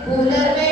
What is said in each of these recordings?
Polarme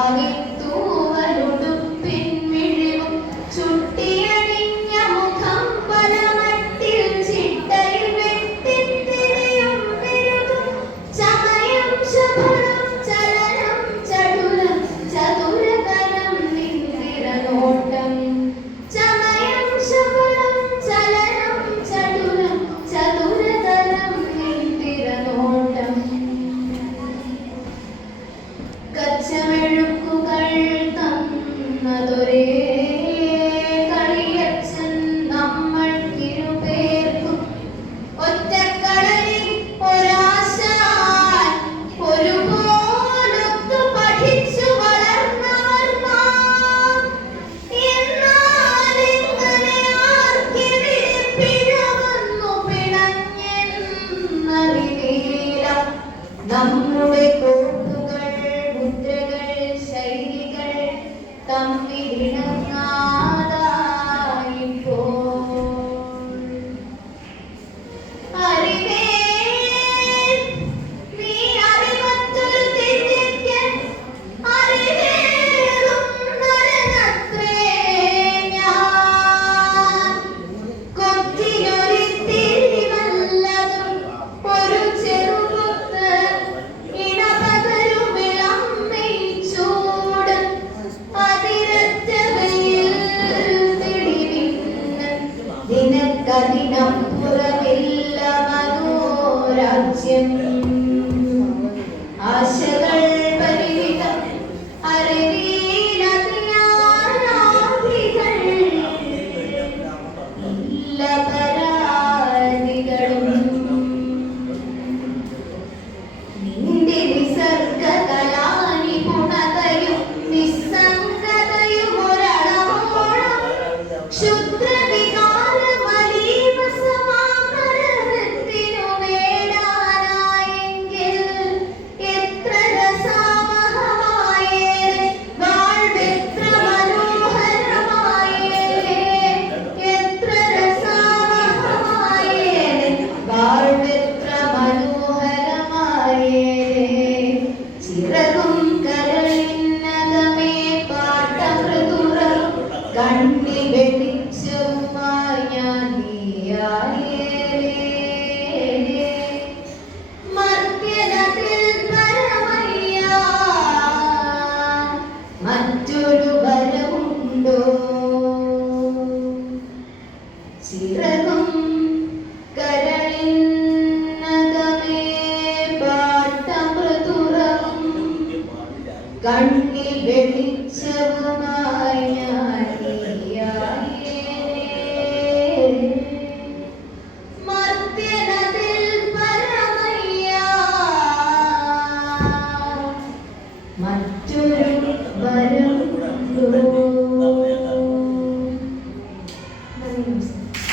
adoré നിനക്കതിനപ്പുറമില്ല Manorajyam. ആശകൾ മറ്റൊരു വരമുണ്ടോ